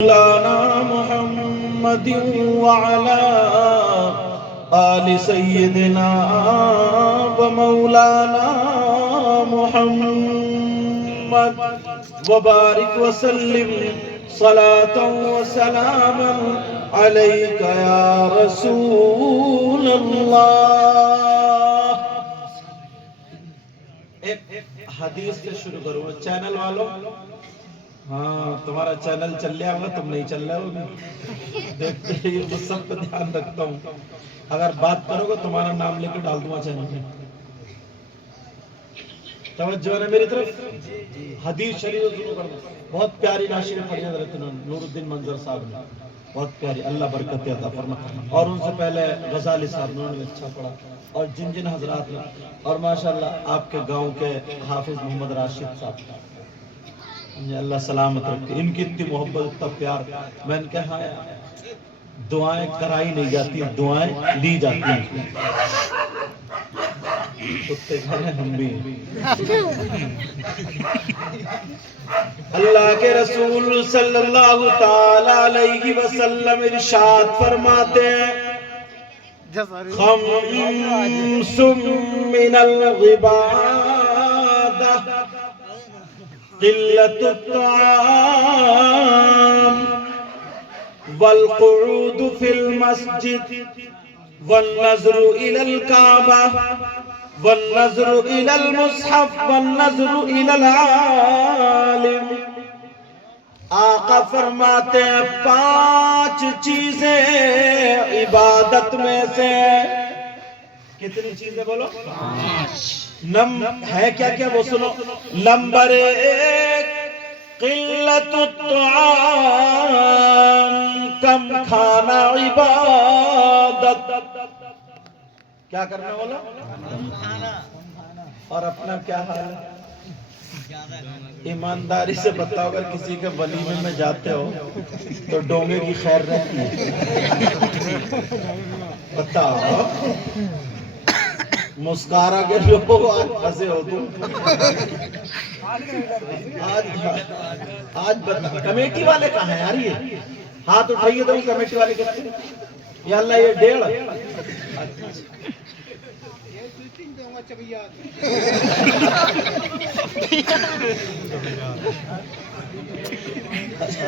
مولانا محمد وعلى آل سيدنا ومولانا محمد وبارك وسلم صلاة وسلاما عليك يا رسول اللہ. ایک حدیث سے شروع کروں. چینل والوں، ہاں تمہارا چینل چل رہا ہوگا، تم نہیں چل رہے ہوگے. دیکھتے ہی میں سب پہ دھیان رکھتا ہوں. اگر بات کرو گے تمہارا نام لے کے ڈال دوں گا چینل میں. توجہ ہے میری طرف. حدیث شریف شروع کر دو. بہت پیاری ناشر پڑھی حضرت نور الدین منظر صاحب نے، بہت پیاری، اللہ برکت عطا فرمائے. اور ان سے پہلے غزالی صاحب نے اچھا پڑھا، اور جن جن حضرات نے، اور ماشاءاللہ آپ کے گاؤں کے حافظ محمد راشد صاحب، اللہ سلامت رکھے. ان کی اتنی محبت، اتنا پیار. میں نے کہا دعائیں کرائی نہیں جاتی، دعائیں لی جاتی ہیں. کتے کھانے ہم بھی. اللہ کے رسول صلی اللہ تعالی علیہ وسلم ارشاد فرماتے ہیں، خمس من العبادہ قلت الطعام والقعود في المسجد والنظر إلى الكعبة والنظر إلى المصحف والنظر إلى العالم. آقا فرماتے ہیں 5 چیزیں عبادت میں سے. کتنی چیزیں بولو؟ 5 ہے. کیا کیا وہ سنو. نمبر 1 قلت الطعام، کم کھانا عبادت. کیا کرنا بولا؟ اور اپنا کیا حال ہے؟ ایمانداری سے بتاؤ، اگر کسی کے ولیمے میں جاتے ہو تو ڈونگے کی خیر رہتی ہے؟ بتاؤ. مسکارا کے لوگ آج پھنسے ہو تم. آج کمیٹی والے کہاں ہیں یار؟ یہ ہاتھ اٹھائیے تو کمیٹی والے کہتے ہیں یا اللہ یہ 1.5.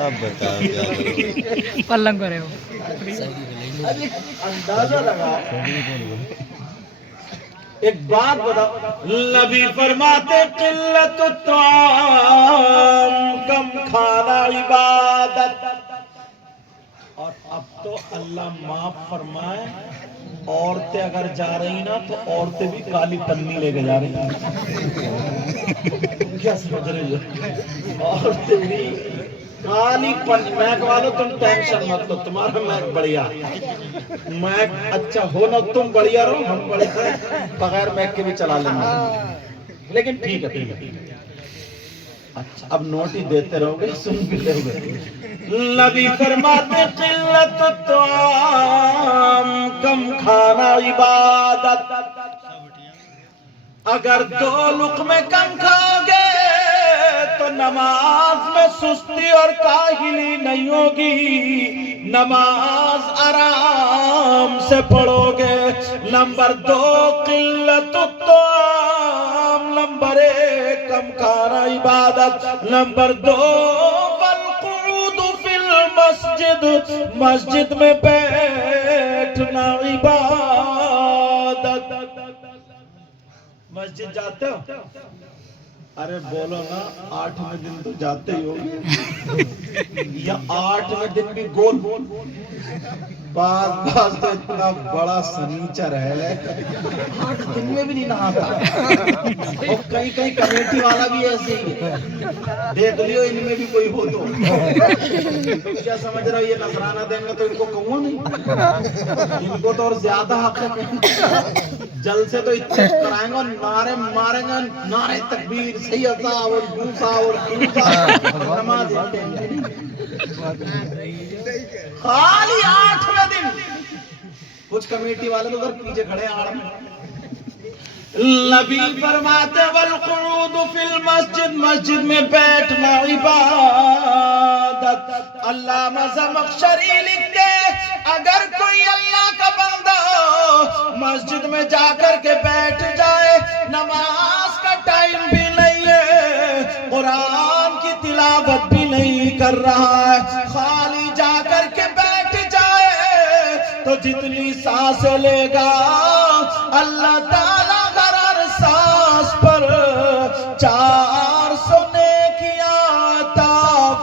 آپ بتاؤ پلنگ کرے ہو. اندازہ لگا. ایک بات بتاؤ، نبی فرماتے قلت الطعام، کم کھانا عبادت. اور اب تو اللہ معاف فرمائے، عورتیں اگر جا رہی نا تو عورتیں بھی کالی پنی لے کے جا رہی ہیں. کیا سمجھ رہے ہو؟ عورتیں بھی کالی پنی. میک والو تم ٹینشن مت لو، تمہارا میک بڑھیا، میک اچھا ہو نا، تم بڑھیا رہو، ہم بڑھیا بغیر میک کے بھی چلا لیں گے. لیکن ٹھیک ہے ٹھیک ہے. اچھا اب نوٹ ہی دیتے رہو گے، سن بھی لو گے. نبی فرماتے قلت الطعام، کم کھانا عبادت. اگر 2 لقمے کم کھاؤ گے تو نماز میں سستی اور کاہلی نہیں ہوگی، نماز آرام سے پڑھو گے. نمبر 2 قلت الطعام، نمبر 1 کم کھانا عبادت. نمبر 2 والقعود فی المسجد، مسجد میں بیٹھنا عبادت. مسجد جاتے ہو؟ ارے بولو نا، 8ویں دن تو جاتے ہی ہو، یا 8ویں دن بھی گول. بعض تو اتنا بڑا سنیچر ہے 8 دن میں بھی نہیں نہاتا. اور کئی کمیٹی والا بھی ایسے ہی ہے. دیکھ لیو ان میں بھی کوئی ہو تو. کیا سمجھ رہا ہو یہ نذرانہ دیں گے تو ان کو کہوں نہیں؟ ان کو تو اور زیادہ حق ہے. جلسے تو اتنے کرائیں گے، نعرے ماریں گے، نعرے تکبیر، سیدہ اور دوسا اور دوسا. نماز خالی 8ویں دن. کچھ کمیٹی والے تو ادھر پیچھے کھڑے ہیں آڑ میں. نبی فرماتے والقعود فی المسجد، مسجد میں بیٹھنا عبادت۔ علامہ زمخشری لکھتے اگر کوئی اللہ کا بندہ مسجد میں جا کر کے بیٹھ جائے، نماز کا ٹائم بھی نہیں ہے، قرآن کی تلاوت بھی نہیں کر رہا ہے، خالی جا کر کے بیٹھ جائے تو جتنی سانسیں لے گا اللہ تعالیٰ ہر سانس پر 400 نیکیاں عطا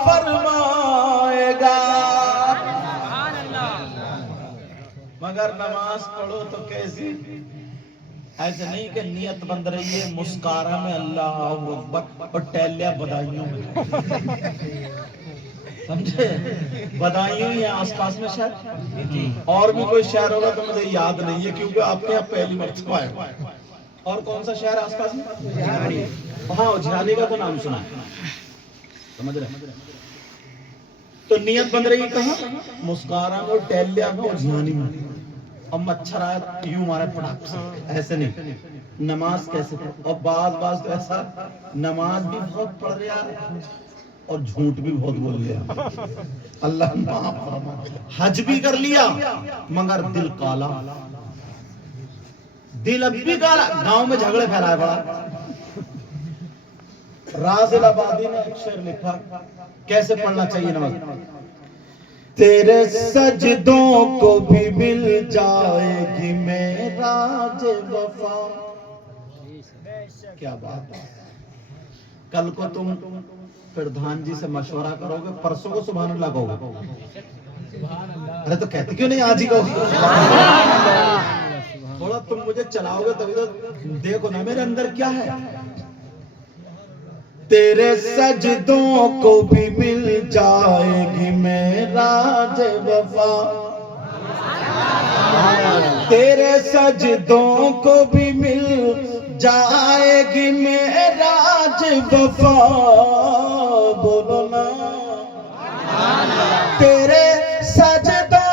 فرمائے گا۔ مگر نماز پڑھو تو کیسی؟ ایسے نہیں کہ نیت بند رہی ہے مسکارا میں اللہ اکبر اور ٹیلیاں بدائیوں میں، سمجھے؟ بدائیوں ہی آس پاس میں شہر، اور بھی کوئی شہر ہوگا تو مجھے یاد نہیں ہے کیونکہ آپ کے یہاں پہلی مرتبہ ہے۔ اور کون سا شہر آس پاس میں؟ ہاں جھالی کا تو نام سنا ہے، سمجھ رہے؟ تو نیت بند رہی کہاں؟ مسکارا میں، ٹیلیاں میں اور جھانی میں۔ اب مچھر آیا یوں مارے پڑاک سے، ایسے نہیں۔ نماز کیسے پڑھ؟ اور بعض تو ایسا نماز بھی بہت پڑھ رہا اور جھوٹ بھی بہت بول لیا، اللہ معاف فرمائے۔ حج بھی کر لیا مگر دل کالا، دل اب بھی کالا، گاؤں میں جھگڑے پھیلائے بڑا۔ رازل آبادی نے ایک شعر لکھا کیسے پڑھنا چاہیے نماز۔ تیرے سجدوں کو بھی مل جائے گی معراج وفا۔ کیا بات ہے! کل کو تم پردھان جی سے مشورہ کرو گے، پرسوں کو سبحان اللہ کہو گے۔ ارے تو کہتے کیوں نہیں آج ہی کہو گے؟ تھوڑا تم مجھے چلاؤ گے تبھی تو دیکھو نا میرے اندر کیا ہے۔ تیرے سجدوں کو بھی مل جائے گی معراج وفا، تیرے سجدوں کو بھی مل جائے گی معراج وفا، بولو نا تیرے سجدوں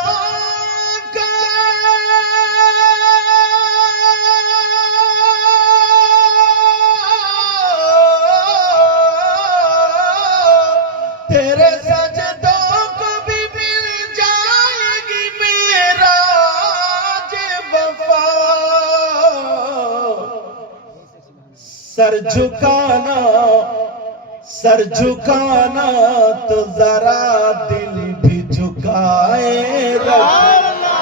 سر جھکانا تو ذرا دل بھی جھکائے رکھنا،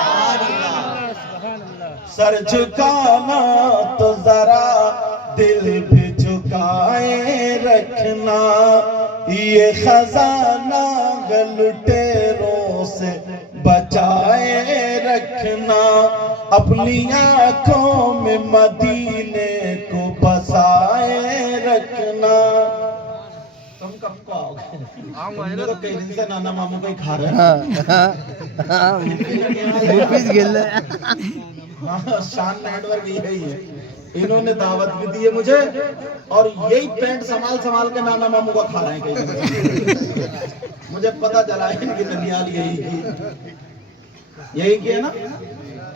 سر جھکانا تو ذرا دل بھی جھکائے رکھنا، یہ خزانہ لٹیروں سے بچائے رکھنا، اپنی آنکھوں میں مدینے کو بسائے رکھنا۔ تم کب کو آؤ گے؟ تم نے تو کئی دن سے نانا ماموں کو ہی کھا رہے ہیں۔ شان نیٹ ورک یہی ہے، انہوں نے دعوت بھی دی ہے مجھے اور یہی پینٹ سنبھال کے نانا ماموں کو کھا رہے ہیں کئی دن سے۔ مجھے پتا چلا ہے ان کی ننیال یہی کی ہے نا۔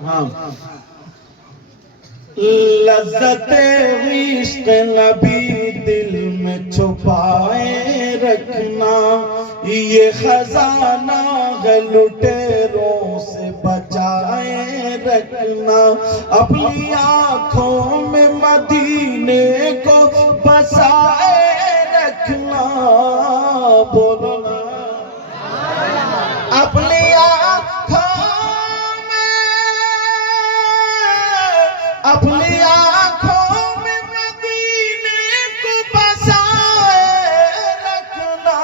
ہاں، لذت عشق نبی دل میں چھپائے رکھنا، یہ خزانہ لٹیروں سے بچائے رکھنا، اپنی آنکھوں میں مدینے کو بسائے رکھنا، بولو نا اپنی آنکھوں میں مدینے کو بسائے رکھنا،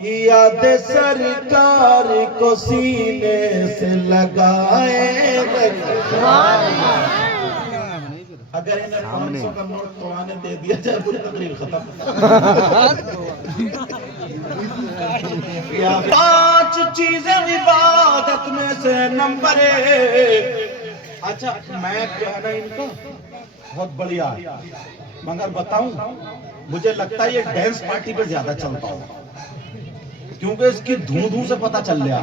یاد سرکار کو سینے سے لگائے رکھنا۔ اگر انہیں 500 کا نوٹ توڑانے دے دیا جائے پوری تقریر ختم۔ 5 چیزیں عبادت میں سے نمبر 1۔ اچھا میں جو ہے نا ان کا بہت بڑھیا ہے مگر بتاؤں مجھے لگتا ہے یہ ڈانس پارٹی پہ زیادہ چلتا ہو کیونکہ اس کی دھوں سے پتہ چل گیا۔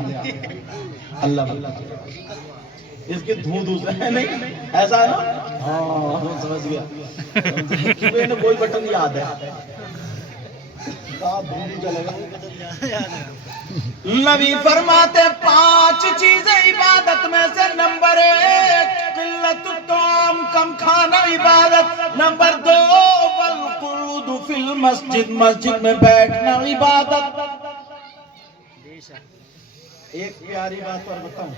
اللہ اس کی دھو دھو سے نہیں ایسا ہے نا؟ ہاں سمجھ گیا کیونکہ انہیں کوئی بٹن یاد ہے نبی فرماتے 5 چیزیں عبادت میں سے نمبر 1 قلت الطعام کم کھانا عبادت، نمبر 2 والقعود فی المسجد مسجد میں بیٹھنا عبادت۔ ایک پیاری بات اور بتاؤں،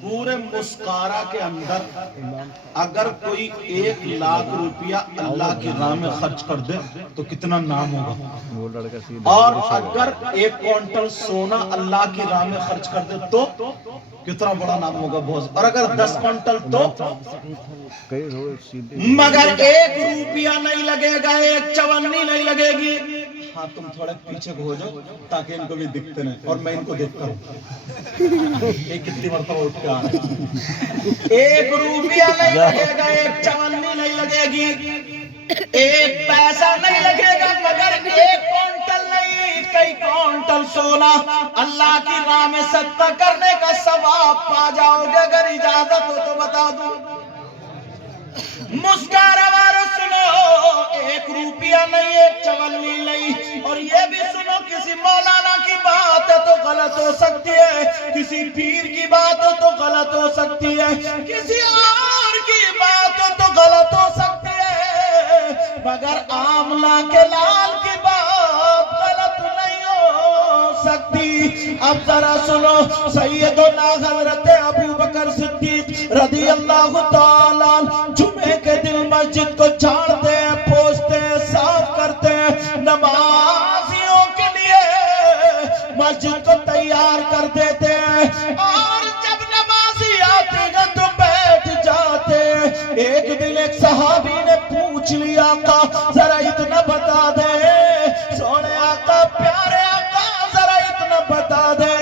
پورے مسکارا کے اندر اگر کوئی 1 لاکھ روپیہ اللہ کی راہ میں خرچ کر دے تو کتنا نام ہوگا، اور اگر 1 کوئنٹل سونا اللہ کی راہ میں خرچ کر دے تو کتنا بڑا نام ہوگا بہت، اور اگر 10 کوئنٹل تو مگر 1 روپیہ نہیں لگے گا، 1 چونی نہیں لگے گی۔ ہاں تم تھوڑے پیچھے ہو جاؤ تاکہ ان کو بھی دکھتے نہیں اور میں ان کو دیکھتا ہوں ایک کتنی مرتبہ اٹھ کے آ رہا ہے۔ 1 روپیہ نہیں لگے گا، 1 چونی نہیں لگے گی، 1 پیسہ نہیں لگے گا، مگر 1 کوئنٹل نہیں کئی کوئنٹل سونا اللہ کی راہ میں صدقہ کرنے کا ثواب پا جاؤ گے۔ اگر اجازت ہو تو بتا دوں، مسکارا وارو سنو، 1 روپیہ نہیں 1 چونی نہیں، اور یہ بھی سنو کسی مولانا کی بات ہے تو غلط ہو سکتی ہے، کسی پیر کی بات ہو تو غلط ہو سکتی ہے، کسی اور کی بات ہو تو غلط ہو سکتی ہے، مگر آملہ کے لال کی بات غلط نہیں ہو سکتی۔ اب ذرا سنو، سیدنا حضرت ابو بکر صدیق رضی اللہ تعالیٰ جمعے کے دن مسجد کو جھاڑتے ہیں، پوچھتے ہیں، صاف کرتے ہیں، نمازیوں کے لیے مسجد کو تیار کر دیتے ہیں، اور جب نمازی آتے ہیں تو بیٹھ جاتے ہیں۔ ایک دن ایک صحابی نے پوچھ لیا، آقا ذرا اتنا بتا دے، سونے آقا پیارے آقا ذرا اتنا بتا دے،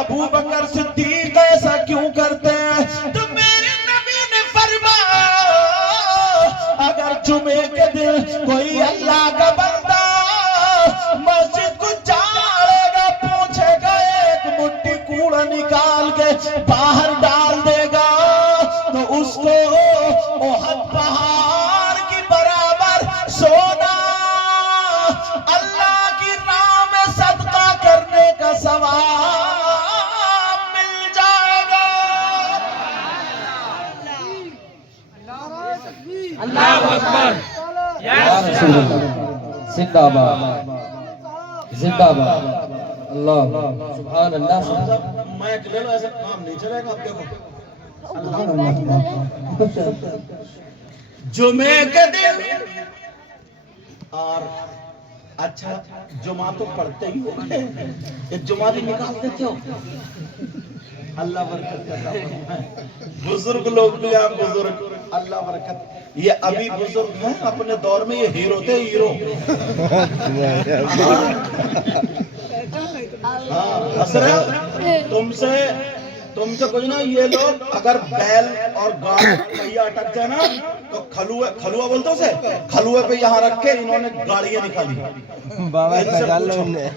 ابو بکر صدیق ایسا کیوں کرتے ہیں؟ تو میرے نبی نے فرمایا اگر جمعے کے دن کوئی اللہ کا بندہ مسجد کو جھاڑے گا، پوچھے گا، 1 مٹھی کوڑا نکال کے باہر ڈال دے گا تو اس کو احد پہاڑ کی برابر سونا اللہ کی راہ میں صدقہ کرنے کا ثواب مل جائے گا۔ اللہ اکبر، یا رسول اللہ، زندہ باد زندہ باد، اللہ سبحان اللہ سبحان اللہ۔ میں اکیلے لو ایسا کام نہیں چلے گا، آپ دیکھو جمعے کے دن، اور اچھا جمعہ تو پڑھتے ہی ہوگے، ایک جمعہ بھی نکال دیتے ہو، اللہ برکت کرتا ہے۔ بزرگ لوگ بھی آپ بزرگ، اللہ برکت، یہ ابھی بزرگ ہیں، اپنے دور میں یہ ہیرو تھے، ہیرو۔ ہاں حسرت تم سے کچھ نہ، یہ لوگ اگر بیل اور گاڑی پہیہ اٹک جائے نا تو کھلوہ بولتے اسے، کھلوے پہ یہاں رکھ کے انہوں نے گاڑیاں نکالی۔ بابا پہچان لو ہم نے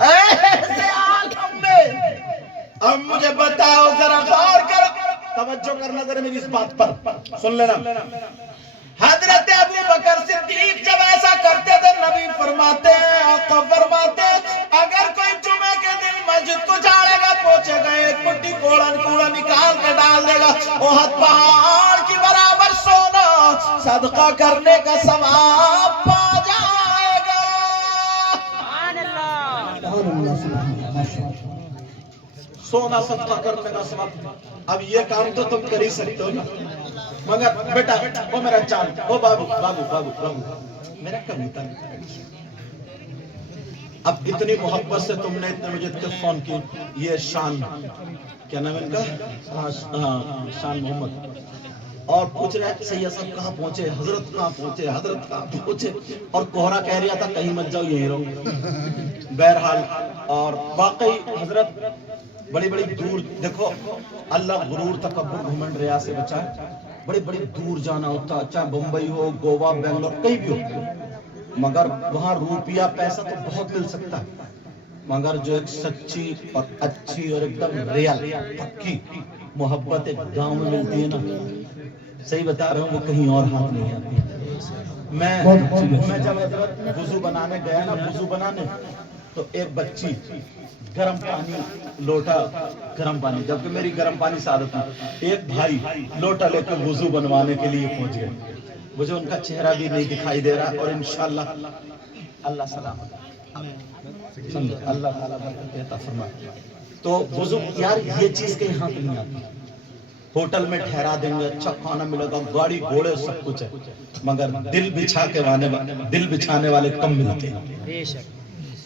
ایسے عالم میں اب مجھے بتاؤ ذرا غور کر، توجہ کرنا ذرا میری اس بات پر، سن لینا۔ حضرت ابو بکر صدیق جب ایسا کرتے تھے، نبی فرماتے ہیں، آقا فرماتے ہیں، اگر کوئی جمعے کے دن مسجد کو جھاڑے گا، پوچھے گا، 1 مٹھی کوڑا نکال کے ڈال دے گا، احد پہاڑ کی برابر سونا صدقہ کرنے کا ثواب پا جائے گا۔ سونا صدقہ کرنے کا ثواب۔ اب یہ کام تو تم کر ہی سکتے ہو نا، مگر بیٹا وہ میرا چاند، وہ بابو بابو بابو بابو میرا کبوتر، اب اتنی محبت سے تم نے اتنے مجھے فون کی، یہ شان کیا نام ہے ان کا، شان محمد، اور پوچھ رہے سید صاحب کہاں پہنچے، حضرت کہاں پہنچے، حضرت کہاں پہنچے، اور کوہرا کہہ رہا تھا کہیں مت جاؤ یہیں رہو۔ بہرحال اور واقعی حضرت بڑی بڑی دور، دیکھو اللہ غرور تکبر گھمنڈ ریا سے بچائے، بڑے بڑے دور جانا ہوتا، چاہے بمبئی ہو، گوا، بنگلور، کہیں بھی ہو، مگر وہاں روپیہ پیسہ تو بہت مل سکتا ہے، مگر جو ایک سچی اور اچھی اور ایک دم ریال پکی محبت ایک گاؤں میں ملتی ہے نا، صحیح بتا رہا ہوں، وہ کہیں اور ہاتھ نہیں آتی۔ میں جب حضرت وضو بنانے گیا نا، وضو بنانے، تو ایک بچی گرم پانی لوٹا، گرم پانی، جبکہ میری گرم پانی سے عادت ہے، ایک بھائی لوٹا لے کر وضو بنوانے کے لیے پہنچ گئے، مجھے ان کا چہرہ بھی نہیں دکھائی دے رہا، اور انشاءاللہ اللہ سلامت، سمجھے، اللہ تعالیٰ برکت عطا فرمائے۔ تو وضو یار یہ چیز کہیں ہاتھ نہیں آتی، ہوٹل میں ٹھہرا دیں گے، اچھا کھانا ملے گا، گاڑی گھوڑے سب کچھ ہے، مگر دل بچھانے والے کم ملتے ہیں،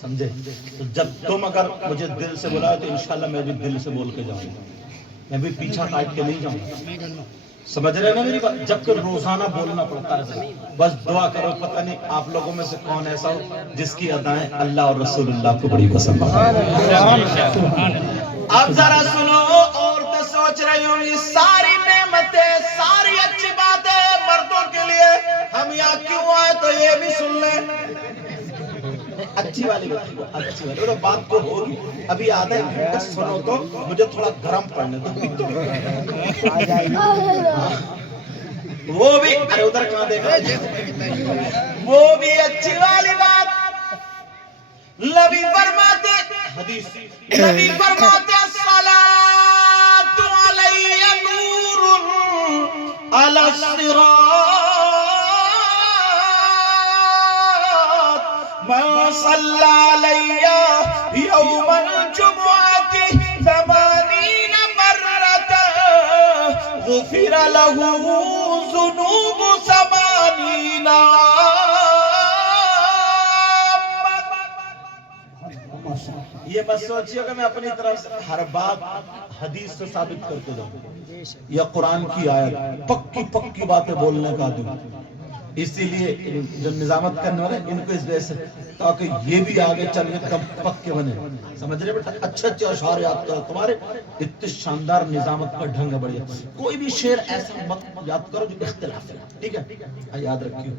سمجھے؟ تو جب تم اگر مجھے دل سے بلاؤ تو انشاءاللہ میں بھی دل سے بول کے جاؤں گا، میں بھی پیچھا کاٹ کے نہیں جاؤں گا، سمجھ رہے نا میری بات؟ جبکہ روزانہ بولنا پڑتا ہے، بس دعا کرو، پتہ نہیں آپ لوگوں میں سے کون ایسا ہو جس کی ادائیں اللہ اور رسول اللہ کو بڑی پسند ہے۔ اب ذرا سنو، عورتیں سوچ رہی ہوں گی ساری نعمتیں، ساری اچھی باتیں مردوں کے لیے، ہم یہاں کیوں آئے؟ تو یہ بھی سن لیں، اچھی والی بات، اچھی والی تو بات کو ہوگی، ابھی آدھا ایک گھنٹہ سنو تو مجھے تھوڑا گرم پڑنے دو، وہ بھی، ارے ادھر کہاں دیکھا، وہ بھی اچھی والی بات۔ نبی فرماتے حدیث، نبی فرماتے الصلاۃ علی نور علی الصراط، من صلی علی یوم الجمعۃ 80 مرۃ غفر له ذنوب 80 یہ بس سوچیے کہ میں اپنی طرف سے ہر بات حدیث سے ثابت کرتے جاؤں یا قرآن کی آیت، پکی پکی باتیں بولنے کا دوں، اسی لیے جو نظامت کرنے والے ان کو اس وجہ سے، تاکہ یہ بھی آگے چل کے کم پکے بنے، سمجھ رہے بیٹا؟ اچھے اچھے اشعار یاد کرو، تمہارے اتنے شاندار نظامت کا ڈھنگ ہے، بڑھیا، کوئی بھی شعر ایسا مت یاد کرو جو اختلاف ہے، ٹھیک ہے؟ یاد رکھیے،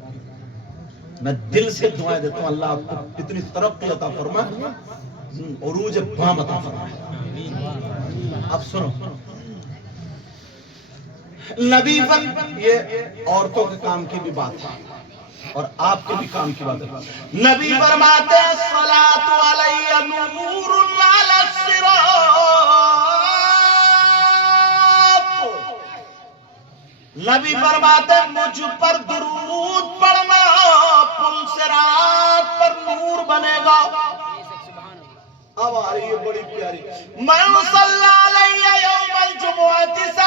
میں دل سے دعائیں دیتا ہوں اللہ آپ کو اتنی ترقی عطا فرمائے، عروج بام عطا فرمائے۔ اب سنو، نبی یہ عورتوں کے کام کی بھی بات ہے اور آپ کے بھی کام کی بات ہے، نبی فرماتے الصلاۃ علی نور علی الصراط، نبی فرماتے مجھ پر درود پڑھنا پل صراط پر نور بنے گا۔ اب آ رہی ہے بڑی پیاری، من صلی علی یوم الجمعۃ 80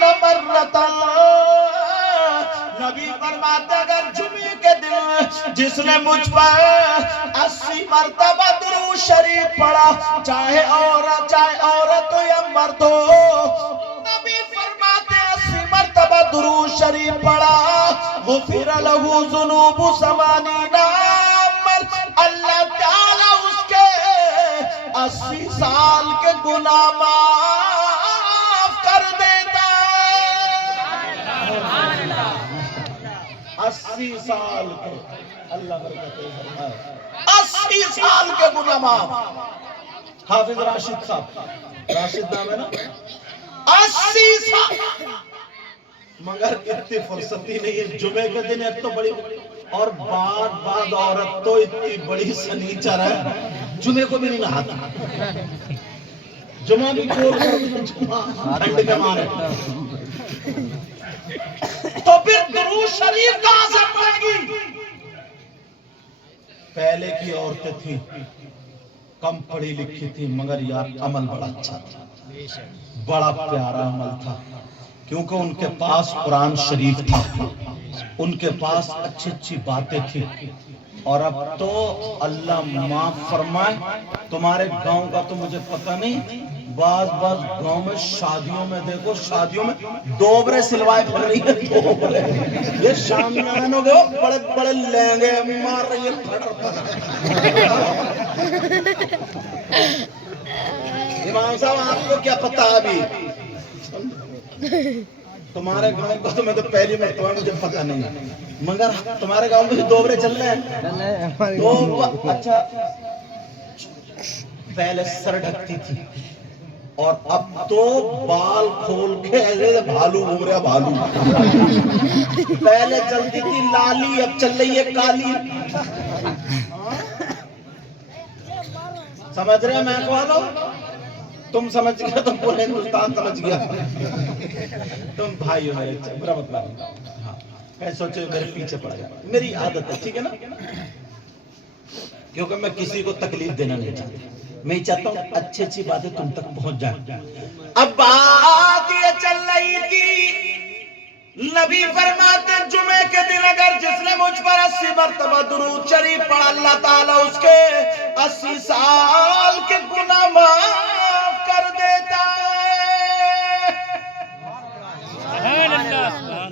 مرۃ، نبی فرماتے اگر جمعے کے دن جس نے مجھ پر 80 مرتبہ درود شریف پڑھا، چاہے عورت ہو یا مرد ہو، نبی فرماتے 80 مرتبہ درود شریف پڑھا، غفر له ذنوب 80 اللہ تعالیٰ اس کے 80 سال کے گناہ معاف کر دیتا ہے۔ 80 سال کے، اللہ برکت ہے، 80 سال کے گناہ معاف۔ حافظ راشد صاحب، راشد نام ہے نا، 80 سال، مگر اتنی فرصتی نہیں ہے، جمعے کے دن ایک تو بڑی، اور بعد عورت تو اتنی بڑی سنیچر ہے، جمعے کو بھی نہیں نہاتا، جمعہ بھی کھول کر جمعہ ٹھنڈ کے مارے، تو پھر درود شریف کہاں سے پڑھے گی؟ پہلے کی عورتیں تھیں، کم پڑھی لکھی تھی، مگر یار عمل بڑا اچھا تھا، بڑا پیارا عمل تھا، کیونکہ ان کے پاس قرآن شریف تھا، ان کے پاس اچھی اچھی باتیں تھی۔ اور اب تو اللہ معاف فرمائے، تمہارے گاؤں کا تو مجھے پتہ نہیں، بعض گاؤں میں شادیوں میں دیکھو، شادیوں میں دوبرے سلوائے پھر رہی ہے، دوبرے، یہ شامیانوں کے بڑے بڑے لہنگے مار رہی ہے، امام صاحب آپ کو کیا پتہ ابھی؟ تمہارے گاؤں کا تو میں تو پہلی مرتبہ مجھے پتہ نہیں، مگر تمہارے گاؤں میں دوبرے چل رہے ہیں تو اچھا پہلے سر ڈھکتی تھی اور اب تو بال کھول کے ایسے بھالو گھوم رہا بھالو. پہلے چلتی تھی لالی، اب چل رہی ہے کالی. سمجھ رہے ہیں میں کہا دو؟ تم سمجھ گیا تو پورے ہندوستان سمجھ گیا. تم بھائی ہو میرے، برا مت مانو. میں سوچے میرے پیچھے پڑ گیا، میری عادت ہے، ٹھیک ہے نا، کیونکہ میں کسی کو تکلیف دینا نہیں چاہتا. میں چاہتا ہوں اچھی اچھی باتیں تم تک پہنچ جائیں. اب بات یہ چل رہی تھی، نبی فرماتے جمعے کے دن اگر جس نے مجھ پر 80 مرتبہ درود شریف پڑھا، اللہ تعالیٰ اس کے 80 سال کے گناہ معاف کر دیتا ہے.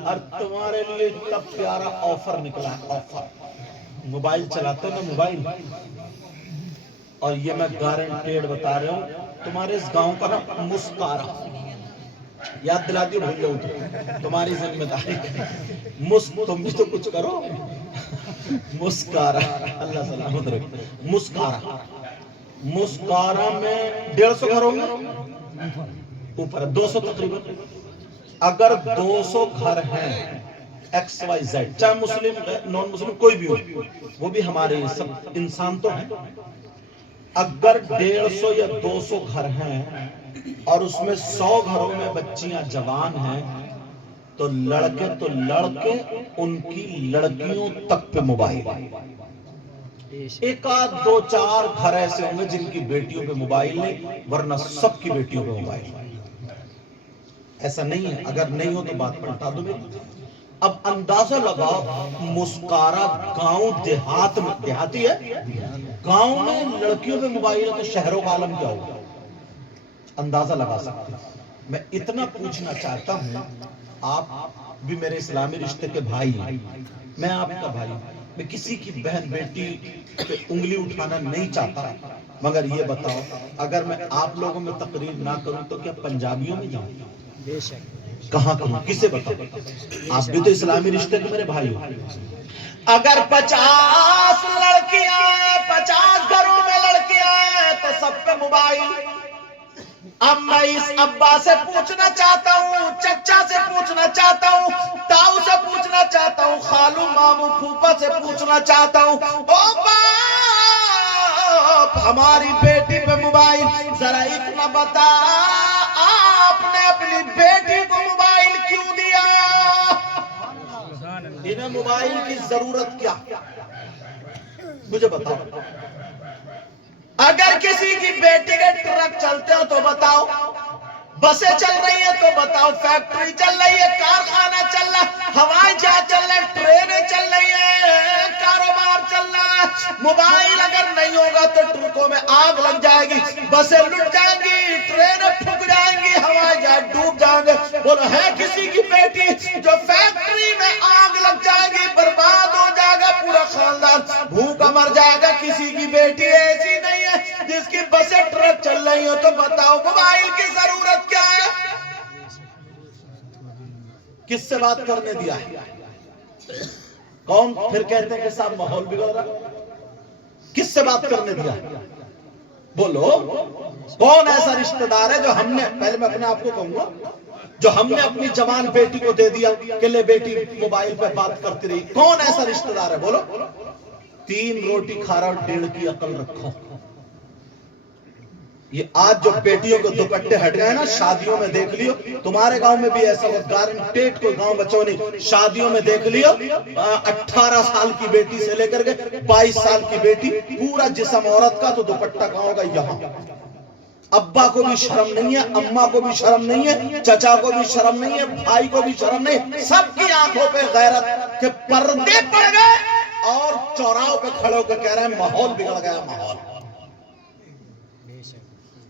اور تمہارے لیے اتنا پیارا آفر نکلا ہے. آفر موبائل چلاتے نا، موبائل، اور یہ میں گارنٹیڈ بتا رہا ہوں، تمہارے اس گاؤں کا نا مسکارا، یاد دلا دیو بھول جاؤ، تمہاری ذمہ داری. تم بھی تو کچھ کرو. مسکارا، اللہ سلامت رکھے. مسکارا، مسکارا میں 150 گھر ہوں گے، اوپر 200 تقریباً. اگر 200 گھر ہیں ایکس وائی زیڈ، چاہے مسلم نان مسلم کوئی بھی ہو، وہ بھی ہمارے سب انسان تو ہیں. اگر 150 یا 200 گھر ہیں اور اس میں 100 گھروں میں بچیاں جوان ہیں، تو لڑکے ان کی لڑکیوں تک پہ موبائل. ایک آدھ 2-4 گھر ایسے ہوں گے جن کی بیٹیوں پہ موبائل نہیں، ورنہ سب کی بیٹیوں پہ موبائل. ایسا نہیں ہے، اگر نہیں ہو تو بات پلٹا دو میری. اب اندازہ لگاؤ، مسکارا گاؤں دیہات میں، دیہاتی ہے، گاؤں میں لڑکیوں پہ موبائل ہے تو شہروں کا عالم کیا ہوگا؟ اندازہ لگا سکتے. میں اتنا پوچھنا چاہتا ہوں، آپ بھی میرے اسلامی رشتے کے بھائی ہیں، میں آپ کا بھائی، میں کسی کی بہن بیٹی پہ انگلی اٹھانا نہیں چاہتا، مگر یہ بتاؤ اگر میں آپ لوگوں میں تقریر نہ کروں تو کیا پنجابیوں میں جاؤں؟ کہاں کروں؟ کسے بتاؤں؟ آپ بھی تو اسلامی رشتے کے میرے بھائی ہو. اگر 50 لڑکیاں ہیں، 50 گھروں میں لڑکیاں ہیں تو سب پہ موبائل. اب میں اس ابا سے پوچھنا چاہتا ہوں، چچا سے پوچھنا چاہتا ہوں، تاؤ سے پوچھنا چاہتا ہوں، خالو مامو پھوپا سے پوچھنا چاہتا ہوں، او باپ ہماری بیٹی پہ موبائل، ذرا اتنا بتا آپ نے اپنی بیٹی کو موبائل کیوں دیا؟ انہیں موبائل کی ضرورت کیا؟ مجھے بتاؤ. اگر کسی کی بیٹی کے ٹرک چلتے ہو تو بتاؤ، بسیں چل رہی ہیں تو بتاؤ، فیکٹری چل رہی ہے، کارخانہ چل رہا ہے، ہوائی جہاز چل رہا ہے، ٹرینیں چل رہی ہیں، کاروبار چل رہا ہے. موبائل اگر نہیں ہوگا تو ٹرکوں میں آگ لگ جائے گی، بسیں لٹ جائیں گی، ٹرینیں پھک جائیں گی، ہوائی جہاز ڈوب جائیں گے. بولو ہے کسی کی بیٹی جو فیکٹری میں آگ لگ جائے گی، برباد ہو جائے گا پورا خاندان، بھوکا مر جائے گا؟ کسی کی بیٹی ایسی نہیں ہے جس کی بسیں ٹرک چل رہی ہو. تو بتاؤ موبائل کی ضرورت کیا ہے؟ کس سے بات کرنے دیا ہے؟ کون پھر کہتے ہیں کہ صاحب ماحول بگڑ رہا؟ کس سے بات کرنے دیا؟ بولو کون ایسا رشتہ دار ہے جو ہم نے، پہلے میں اپنے آپ کو کہوں گا، جو ہم نے اپنی جوان بیٹی کو دے دیا کہ لے بیٹی موبائل پہ بات کرتی رہی؟ کون ایسا رشتہ دار ہے؟ بولو. 3 روٹی کھا رہا اور 1.5 کی عقل رکھو. یہ آج جو بیٹیوں کو دوپٹے ہٹ گئے نا، شادیوں میں دیکھ لیو، تمہارے گاؤں میں بھی ایسا ہو، گارنٹیڈ کوئی گاؤں بچوں نہیں، شادیوں میں دیکھ لیو 18 سال کی بیٹی سے لے کر کے 22 سال کی بیٹی، پورا جسم عورت کا، تو دوپٹہ کہاں ہوگا؟ یہاں. ابا کو بھی شرم نہیں ہے، اماں کو بھی شرم نہیں ہے، چچا کو بھی شرم نہیں ہے، بھائی کو بھی شرم نہیں. سب کی آنکھوں پہ غیرت کہ پردے پڑ گئے اور چوراہوں پہ کھڑے ہو کے کہہ رہے ہیں ماحول بگڑ گیا. ماحول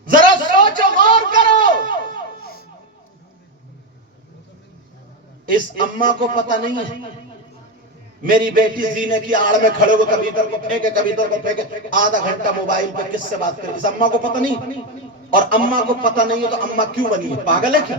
ذرا سوچو، غور کرو. اس اماں کو پتہ نہیں ہے میری بیٹی زینے کی آڑ میں کھڑے ہو کبھی ادھر کو پھینکے کبھی ادھر کو پھینکے، آدھا گھنٹہ موبائل پہ کس سے بات کرے؟ اس اماں کو پتہ نہیں. اور اماں کو پتہ نہیں ہے تو اماں کیوں بنی ہے؟ پاگل ہے کیا؟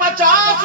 50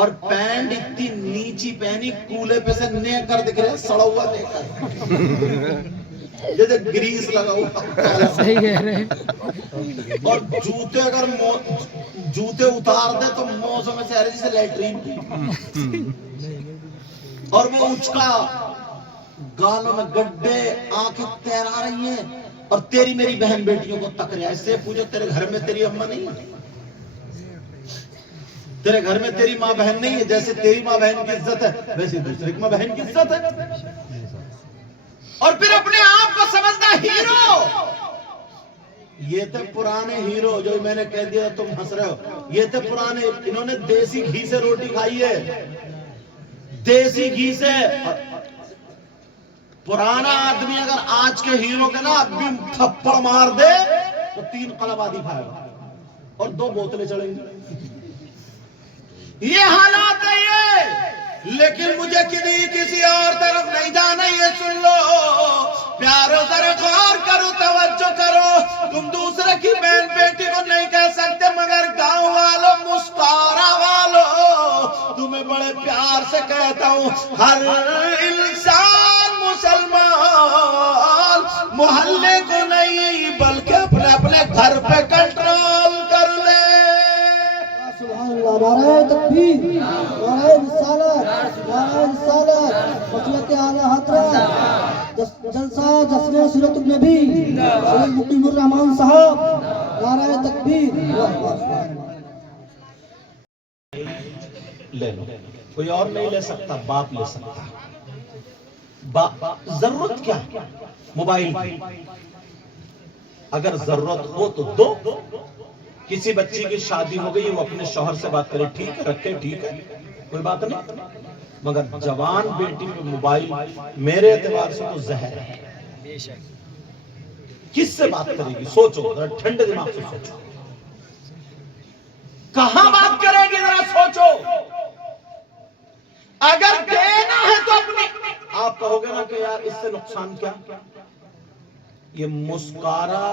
اور پینٹ اتنی نیچی پہنی کولے پہ سے نیکر دکھ رہے سڑا ہوا نیکر جیسے گریس لگا ہوا صحیح کہہ رہے ہیں. اور جوتے اگر جوتے اتار دے تو موسم سے جیسے لیٹرین کی اور وہ اچکا گالوں میں گڈھے آنکھیں تیرا رہی ہیں اور تیری میری بہن بیٹیوں کو تک رہا ہے. اس سے پوچھو تیرے گھر میں تیری اماں نہیں ہے؟ تیرے گھر میں تیری ماں بہن نہیں ہے؟ جیسے تیری ماں بہن کی عزت ہے ویسے دوسرے کی ماں بہن کی عزت ہے. اور پھر اپنے آپ کو سمجھتا ہیرو. یہ تھے پرانے ہیرو جو میں نے کہہ دیا تم ہنس رہے ہو. یہ تھے پرانے, انہوں نے دیسی گھی سے روٹی کھائی ہے, دیسی گھی سے. پرانا آدمی اگر آج کے ہیرو کے نا اب بھی تھپڑ مار دے تو 3 قلب آدھی کھائے گا اور 2 بوتلیں چڑھیں گے. یہ حالات ہے یہ. لیکن مجھے کسی اور طرف نہیں جانا. یہ سن لو پیارو, ذرا غور کرو, توجہ کرو. تم دوسرے کی بہن بیٹی کو نہیں کہہ سکتے مگر گاؤں والوں, مسکارا والوں, تمہیں بڑے پیار سے کہتا ہوں ہر انسان مسلمان محلے کو نہیں بلکہ اپنے گھر پہ کنٹرول کر لے. سبحان اللہ. نعرہ تکبیر, نعرہ رسالت, نعرہ رسالت, مسلک اعلی حضرت جلسہ جشن سیرت النبی سید مقیم الرحمان صاحب. نعرہ تکبیر. لے لو, کوئی اور نہیں لے سکتا, باپ لے سکتا. ضرورت کیا؟ موبائل کی. اگر ضرورت ہو تو دو. کسی بچی کی شادی ہو گئی وہ اپنے شوہر سے بات کرے, ٹھیک ہے, رکھے, ٹھیک ہے, کوئی بات نہیں. مگر جوان بیٹی میں موبائل میرے اعتبار سے تو زہر ہے. کس سے بات کرے گی؟ سوچو, ٹھنڈے دماغ سے سوچو. کہاں بات کرے گی ذرا سوچو. اگر دینا ہے تو اپنی, آپ کہو گے نا کہ یار اس سے نقصان کیا. یہ مسکارا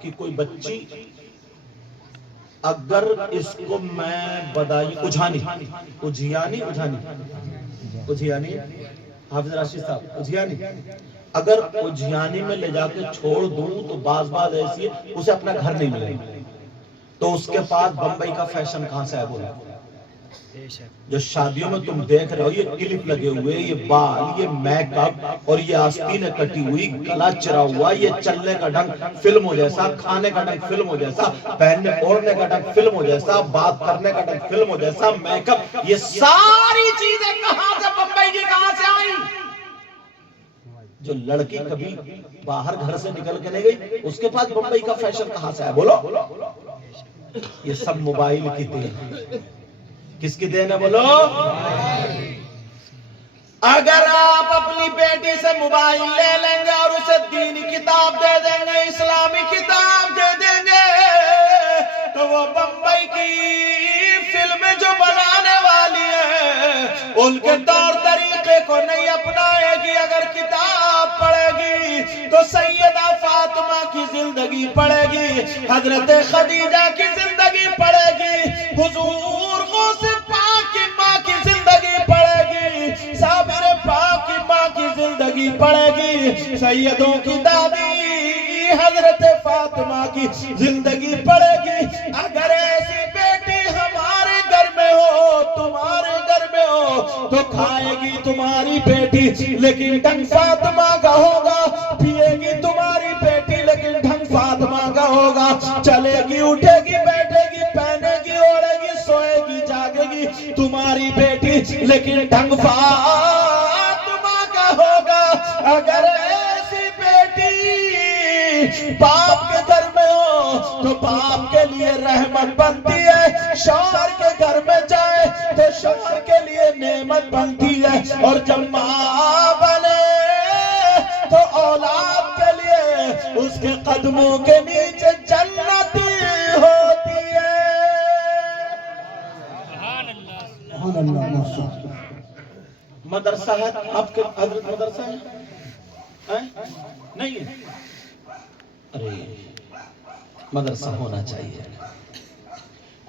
کی کوئی بچی اگر اس کو میں بدائی اجھانی حافظ راشد صاحب اجھیانی, اگر اجھیانی میں لے جا کے چھوڑ دوں تو بعض ایسی ہے اسے اپنا گھر نہیں ملے گا. تو اس کے پاس بمبئی کا فیشن کہاں سے ہے بولا؟ جو شادیوں میں تم دیکھ رہے ہو, یہ کلپ لگے ہوئے, یہ بال, یہ میک اپ اور یہ آستینیں کٹی ہوئی, گلا چرا ہوا, یہ چلنے کا ڈھنگ فلموں جیسا, کھانے کا ڈھنگ فلموں جیسا, پہننے اوڑھنے کا ڈھنگ فلموں جیسا, بات کرنے کا ڈھنگ فلموں جیسا, میک اپ, یہ ساری چیزیں کہاں سے بمبئی کی کہاں سے آئیں؟ جو لڑکی کبھی باہر گھر سے نکل کے نہیں گئی اس کے پاس بمبئی کا فیشن کہاں سے ہے بولو؟ یہ سب موبائل کی دین ہے. کس کی دین ہے بولو؟ اگر آپ اپنی بیٹی سے موبائل لے لیں گے اور اسے دینی کتاب دے دیں گے, اسلامی کتاب دے دیں گے, تو وہ بمبئی کی فلمیں جو بنانے والی ہیں ان کے طور طریقے کو نہیں اپنائے گی. اگر کتاب پڑھے گی تو سیدہ فاطمہ کی زندگی پڑھے گی, حضرت خدیجہ کی زندگی پڑھے گی, حضور غوث پاک کی ماں کی زندگی پڑھے گی, صابر پاک کی ماں کی زندگی پڑھے گی, سیدوں کی دادی حضرت فاطمہ کی زندگی پڑھے گی. اگر ایسی بیٹی ہمارے گھر میں ہو, تمہارے گھر میں ہو, تو کھائے گی تمہاری بیٹی لیکن ڈھنگ فاطمہ کا ہوگا, پیے گی تمہاری بیٹی لیکن ڈھنگ فاطمہ کا ہوگا, چلے گی, اٹھے گی, بیٹھے گی, پہنے گی, اوڑھے گی, سوئے گی, جاگے گی تمہاری بیٹی لیکن ڈھنگ فاطمہ کا ہوگا. اگر ایسی بیٹی باپ کے گھر میں ہو تو باپ کے لیے رحمت بنتی ہے, شوہر کے گھر میں جائے تو شوہر کے لیے نعمت بنتی ہے, اور جب ماں بنے تو اولاد کے لیے اس کے قدموں کے نیچے جنت ہوتی ہے. سبحان اللہ. ماشاء اللہ. مدرسہ ہے آپ کے حضرت, مدرسہ ہے نہیں ہے؟ ارے مدرسہ ہونا چاہیے.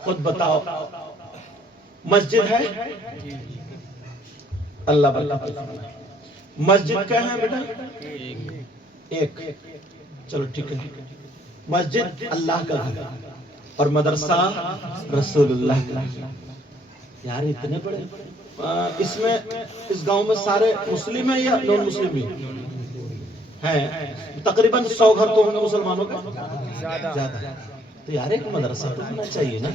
خود بتاؤ مسجد ہے اللہ برکت فرمائے. مسجد کیا ہے بیٹا؟ ایک. چلو ٹھیک ہے. مسجد اللہ کا گھر اور مدرسہ رسول اللہ کا. یار اتنے بڑے اس میں اس گاؤں میں سارے مسلم ہیں یا نون مسلم بھی ہیں؟ تقریباً 100 گھر تو ہوں گے مسلمانوں کا زیادہ. تو یار ایک مدرسہ تو ہونا چاہیے نا,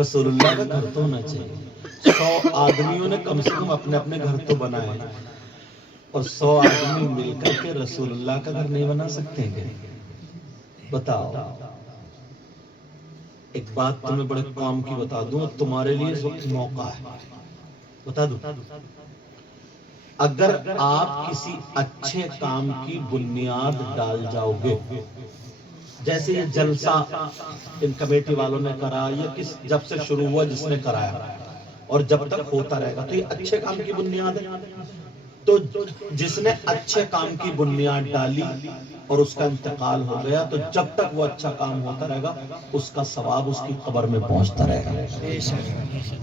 رسول اللہ کا گھر تو ہونا چاہیے. 100 آدمیوں نے کم سے کم اپنے اپنے گھر تو بنائے اور 100 آدمی مل کر کے رسول اللہ کا گھر نہیں بنا سکتے ہیں؟ بتاؤ. ایک بات تمہیں بڑے کام کی بتا دوں, تمہارے لیے اس وقت موقع ہے, بتا دوں. اگر آپ کسی اچھے کام کی بنیاد ڈال جاؤ گے, جیسے یہ جلسہ ان کمیٹی والوں نے کرا, یہ جب سے شروع ہوا جس نے کرایا اور جب تک ہوتا رہے گا, تو یہ اچھے کام کی بنیاد ہے. تو جس نے اچھے کام کی بنیاد ڈالی اور اس کا انتقال ہو گیا, تو جب تک وہ اچھا کام ہوتا رہے گا اس کا ثواب اس کی قبر میں پہنچتا رہے گا.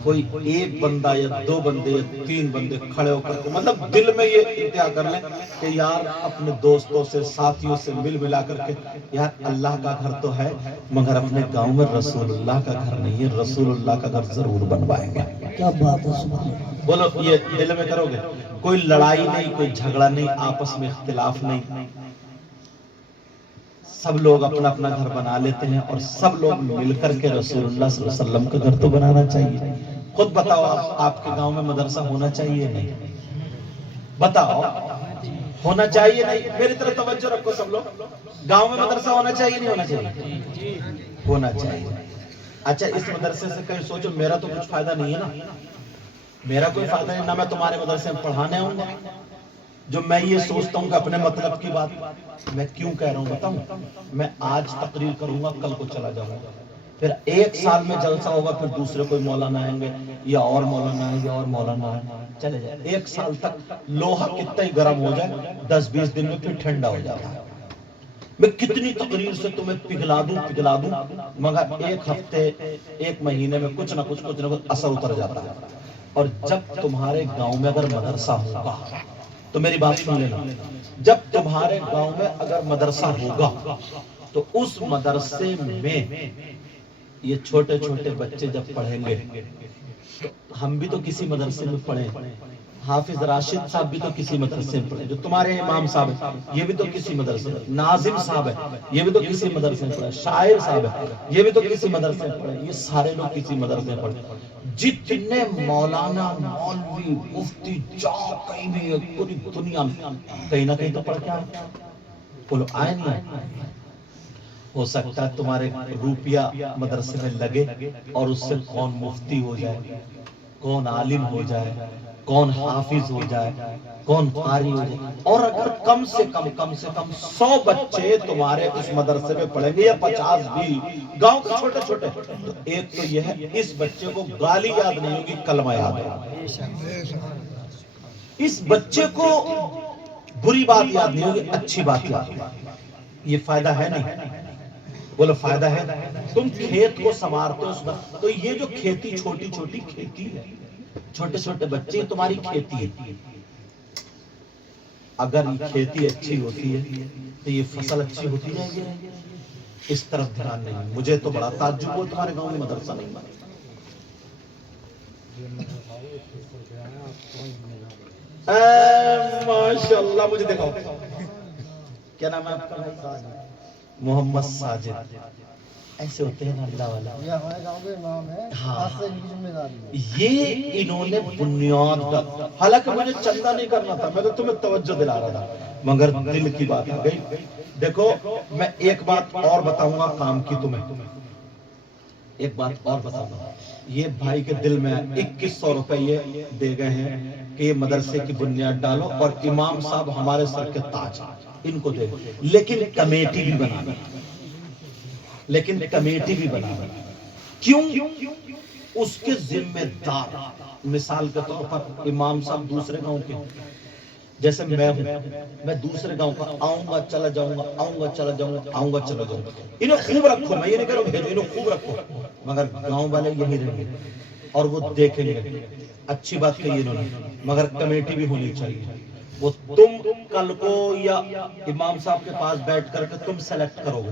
کوئی ایک بندہ یا 2 بندے یا 3 بندے کھڑے ہو کر کے مطلب دل میں یہ انتہا کر لیں کہ یار اپنے دوستوں سے ساتھیوں سے ملا کر کے یار اللہ کا گھر تو ہے مگر اپنے گاؤں میں رسول اللہ کا گھر نہیں ہے, رسول اللہ کا گھر ضرور بنوائیں گے. کیا بات ہے, سبحان اللہ. بولو یہ دل میں کرو گے؟ کوئی لڑائی نہیں, کوئی جھگڑا نہیں, آپس میں اختلاف نہیں, سب لوگ اپنا اپنا گھر بنا لیتے ہیں اور سب لوگ مل کر کے رسول اللہ صلی اللہ علیہ وسلم کا گھر تو بنانا چاہیے. خود بتاؤ آپ کے گاؤں میں مدرسہ ہونا چاہیے نہیں؟ بتاؤ ہونا چاہیے نہیں؟ میری طرف توجہ رکھو سب لوگ. گاؤں میں مدرسہ ہونا چاہیے نہیں ہونا چاہیے؟ ہونا چاہیے. اچھا اس مدرسے سے کہیں سوچو میرا تو کچھ فائدہ نہیں ہے نا, میرا کوئی فائدہ نہیں, نہ میں تمہارے مدرسے میں پڑھانے ہوں گا. جو میں یہ سوچتا ہوں کہ اپنے مطلب کی بات میں کیوں کہہ رہا ہوں بتاؤں. میں آج تقریر کروں گا, کل کو چلا جاؤں گا, پھر 1 سال میں جلسہ ہوگا, پھر دوسرے کوئی مولانا آئیں گے یا اور مولانا آئیں گے اور مولانا چلے جائے. 1 سال تک لوہا کتنا ہی گرم ہو جائے 10-20 دن میں پھر ٹھنڈا ہو جاتا ہے. میں کتنی تقریر سے تمہیں پگھلا دوں مگر 1 ہفتے 1 مہینے میں کچھ نہ کچھ اثر اتر جاتا ہے. اور جب تمہارے گاؤں میں اگر مدرسہ ہوگا تو میری بات سن لینا, جب تمہارے گاؤں میں اگر مدرسہ ہوگا تو اس مدرسے میں یہ چھوٹے چھوٹے بچے جب پڑھیں گے, تو ہم بھی تو کسی مدرسے میں پڑھیں, حافظ راشد صاحب بھی تو کسی مدرسے میں پڑھے, جو تمہارے امام صاحب ہیں یہ بھی تو کسی مدرسے میں, ناظم صاحب ہے یہ بھی تو کسی مدرسے میں پڑھے, شاعر صاحب ہے یہ بھی تو کسی مدرسے میں پڑھے, یہ سارے لوگ کسی مدرسے میں پڑھے. جتنے مولانا مولوی مفتی جہاں کہیں بھی پوری دنیا میں کہیں نہ کہیں تو پڑھ کے آئے, بولو آئے نہیں آئے؟ ہو سکتا ہے تمہارے روپیہ مدرسے میں لگے اور اس سے کون مفتی ہو جائے, کون عالم ہو جائے, کون حافظ ہو جائے, کون قاری ہو جائے. اور اگر کم سے کم 100 بچے تمہارے اس مدرسے میں پڑھیں گے یا 50 بھی گاؤں کے چھوٹے چھوٹے, تو ایک تو یہ ہے اس بچے کو گالی یاد نہیں ہوگی, کلمہ یاد ہوگا. اس بچے کو بری بات یاد نہیں ہوگی, اچھی بات یاد ہوگی. یہ فائدہ ہے نہیں؟ بولو فائدہ ہے. تم کھیت کو سنوارتے ہو, تو یہ جو کھیتی چھوٹی چھوٹی کھیتی ہے, چھوٹے چھوٹے بچے تمہاری کھیتی ہے. اگر یہ کھیتی اچھی ہوتی ہے تو یہ فصل اچھی ہوتی جائے گی. اس طرف دھیان نہیں. مجھے تو بڑا تعجب ہوا تمہارے گاؤں میں مدرسہ نہیں بنا. ماشاءاللہ. مجھے دکھاؤ کیا نام ہے آپ کا؟ محمد ساجد. ایسے ہوتے ہیں نا اللہ والا. یہ ہمارے گاؤں کے امام ہیں, خاص سے ان کی ذمہ داری ہے. یہ انہوں نے بنیاد, حالانکہ مجھے چندہ نہیں کرنا تھا, میں تو تمہیں توجہ دلا رہا تھا, مگر دل کی بات آ گئی. دیکھو میں ایک بات اور بتاؤں گا کام کی تمہیں, ایک بات اور بتاؤں گا. یہ بھائی کے دل میں 2100 روپے یہ دے گئے ہیں کہ یہ مدرسے کی بنیاد ڈالو, اور امام صاحب ہمارے سر کے تاج, ان کو دے. لیکن کمیٹی بھی بنانا, لیکن کمیٹی بھی بنانا. کیوں؟ اس کے ذمہ دار, مثال کے طور پر امام صاحب دوسرے گاؤں کے, جیسے میں ہوں, میں دوسرے گاؤں کا آؤں گا چلا جاؤں گا, آؤں گا چلا جاؤں گا, آؤں گا چلا جاؤں گا. انہیں خوب رکھو, میں یہ نہیں کہہ رہا ہوں بھیجو, انہیں خوب رکھو, مگر گاؤں والے یہی رہیں گے. اور وہ دیکھیں گے. اچھی بات کہی انہوں نے, مگر کمیٹی بھی ہونی چاہیے. وہ تم کل کو یا امام صاحب کے پاس بیٹھ کر کے تم سلیکٹ کرو گے,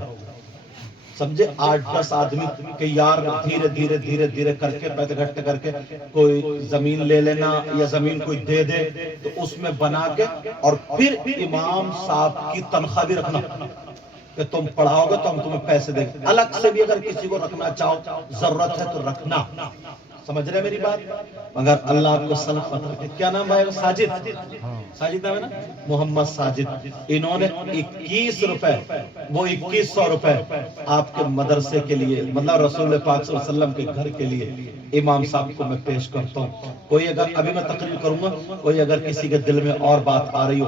سمجھے, 8-10 آدمی کہ یار دھیرے دھیرے دھیرے دھیرے کر کے پیسے اکٹھے کر کے کوئی زمین لے لینا یا زمین کوئی دے دے تو اس میں بنا کے, اور پھر امام صاحب کی تنخواہ بھی رکھنا کہ تم پڑھاؤ گے تو ہم تمہیں پیسے دیں گے. الگ سے بھی اگر کسی کو رکھنا چاہو ضرورت ہے تو رکھنا. سمجھ رہے میری بات؟ مگر اللہ آپ کو سلامت رکھے. کیا نام ہے؟ ساجد, ساجد نام ہے نا, محمد ساجد. انہوں نے 21 روپے, وہ 2100 روپے آپ کے مدرسے کے لیے, مطلب رسول پاک صلی اللہ علیہ وسلم کے گھر کے لیے امام صاحب کو میں پیش کرتا ہوں. کوئی اگر ابھی میں تقریر کروں گا, کوئی اگر کسی کے دل میں اور بات آ رہی ہو,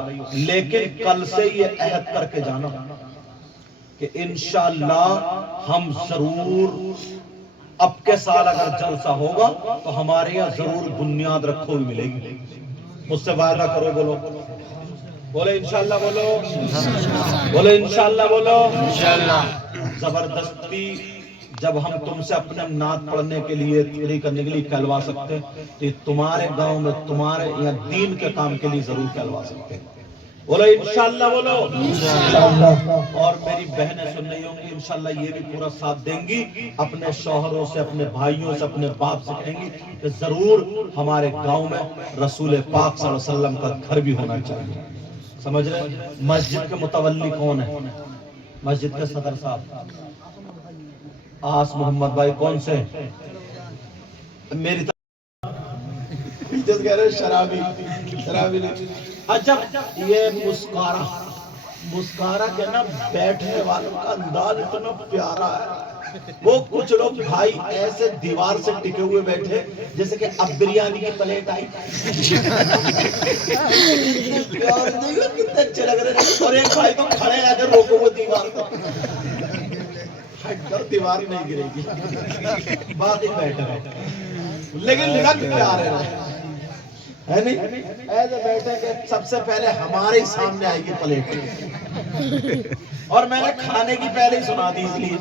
لیکن کل سے یہ عہد کر کے جانا کہ انشاءاللہ ہم ضرور اب کے سال اگر جلسہ ہوگا تو ہمارے یہاں ضرور بنیاد رکھو ہوئی ملے گی. مجھ سے وعدہ کرو. بولو بولے انشاءاللہ, بولو بولے انشاءاللہ, بولو انشاءاللہ. زبردستی جب ہم تم سے اپنے نعت پڑھنے کے لیے تقریر کرنے کے لیے کہلوا سکتے ہیں تو یہ تمہارے گاؤں میں تمہارے یا دین کے کام کے لیے ضرور کہلوا سکتے ہیں. بولو انشاءاللہ, بولو انشاءاللہ. اور میری بہنیں سن رہی ہوں گی, انشاءاللہ یہ بھی پورا ساتھ دیں گی, اپنے شوہروں سے, اپنے بھائیوں سے, اپنے باپ سے کہیں گی کہ ضرور ہمارے گاؤں میں رسول پاک صلی اللہ علیہ وسلم کا گھر بھی ہونا چاہیے. سمجھ رہے؟ مسجد کے متولی کون ہے؟ مسجد کے صدر صاحب آس محمد بھائی. کون سے؟ میری شرابی اچھا. یہ مسکارا کے نا بیٹھنے والوں کا انداز اتنا پیارا ہے. وہ کچھ لوگ بھائی ایسے دیوار سے ٹکے ہوئے بیٹھے جیسے کہ اب بریانی کی پلیٹ آئی. کتنے اچھے لگ رہے ہیں. اور ایک بھائی تو کھڑے ہیں اگر روکو وہ دیوار کو, دیوار نہیں گرے گی, بات ہی بیٹھے رہے لیکن لگ پیارے رہے ہے نہیں. ایسے بیٹھے کہ سب سے پہلے ہمارے ہی سامنے آئے گی پلیٹ, اور میں نے کھانے کی پہلے ہی سنا دی. اس لیے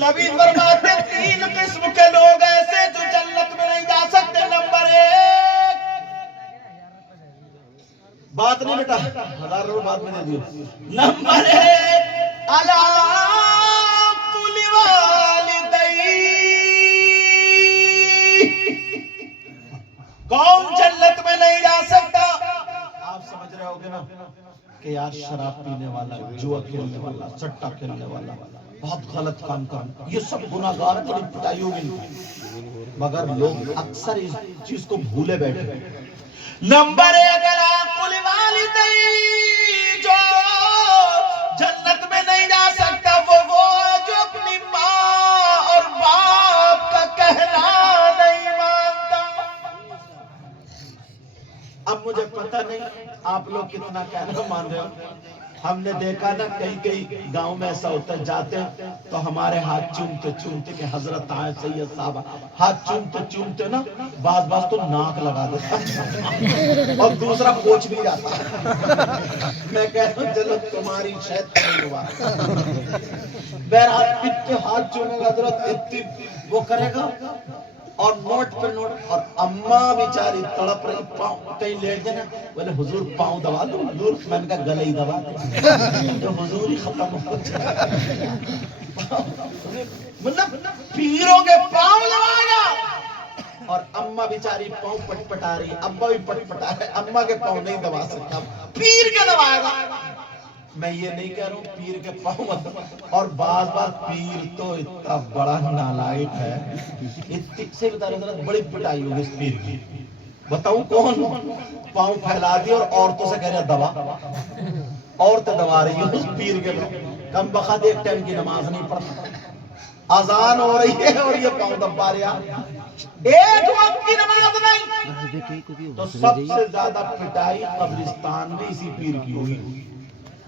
نبی فرماتے 3 قسم کے لوگ ایسے جو جنت میں نہیں جا سکتے. نمبر 1, بات نہیں بیٹا, 1000 روپے بعد میں دے دیو. نمبر 1, اللہ کون جنت میں نہیں جا سکتا؟ آپ سمجھ رہے ہوگے نا کہ یار شراب پینے والا, جوا کھیلنے والا, سٹا کھیلنے والا, بہت غلط کام کرنا, یہ سب گناہگار بڑی پٹائی ہوگی. مگر لوگ اکثر اس چیز کو بھولے بیٹھے. نمبر 1, جو جنت میں نہیں جا سکتا وہ جو اپنی ماں اور باپ کا کہنا نہیں مانتا. اب مجھے پتہ نہیں آپ لوگ کتنا کہنا مان رہے ہو. ہم نے دیکھا نا کئی گاؤں میں ایسا ہوتا ہے, جاتے ہیں تو ہمارے ہاتھ چومتے چومتے کہ حضرت آئے سید صاحب, ہاتھ چومتے چومتے نا بعض تو ناک لگا دیتا اور دوسرا پوچھ بھی جاتا. میں کہتا ہوں چلو تمہاری شاید نہیں ہوا. بہرحال اتنے ہاتھ چومے گا حضرت, اتنی وہ کرے گا, اور نوٹ پہ نوٹ. اور اماں بیچاری تڑپ رہی, پاؤں کہیں لیٹ جانا, بولے حضور پاؤں دبا دو. حضور, میں نے کہا گلے ہی دبا دو, تو حضور ہی ختم ہو جائے. مطلب پیروں کے پاؤں دبائے گا, اور اماں بیچاری پاؤں پٹ پٹا رہی, ابا بھی پٹ پٹا رہے. اماں کے پاؤں نہیں دبا سکتا, پیر کے دبائے گا. میں یہ نہیں کہہ رہا ہوں پیر کے پاؤں مت. اور بعض بار پیر تو اتنا بڑا نالائق ہے, اتنی سے بتا رہے ہیں بڑی پٹائی ہوگی اس پیر کی. بتاؤں کون؟ پاؤں پھیلا دی اور عورتوں سے کہہ رہے دبا, عورتیں دبا رہی ہیں اس پیر کے پاؤں. کم بخت ایک ٹائم کی نماز نہیں پڑھتا, اذان ہو رہی ہے اور یہ پاؤں دبا رہا, ایک وقت کی نماز نہیں. تو سب سے زیادہ پٹائی قبرستان میں اسی پیر کی ہوئی.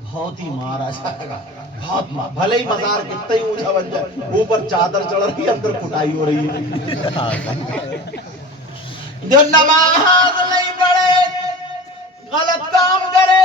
بہت ہی مارا جائے گا, بہت مار. بھلے ہی مزار کتنا ہی اونچا بن جائے, اوپر چادر چڑھ رہی ہے, اندر کٹائی ہو رہی ہے. جو نماز نہیں پڑھے, غلط کام کرے,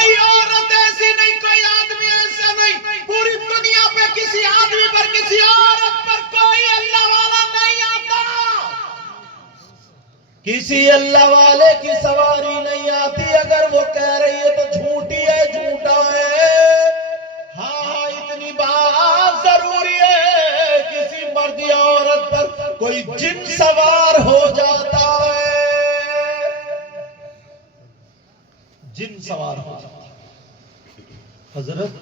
کوئی عورت ایسی نہیں، کوئی آدمی ایسا نہیں، پوری دنیا پہ کسی آدمی پر کسی عورت پر کوئی اللہ والا نہیں آتا، کسی اللہ والے کی سواری نہیں آتی۔ اگر وہ کہہ رہی ہے تو جھوٹی ہے، جھوٹا ہے۔ ہاں اتنی بات ضروری ہے، کسی مرد یا عورت پر کوئی جن سوار ہو جاتا ہے، جن سوار ہو جاتا ہے۔ حضرت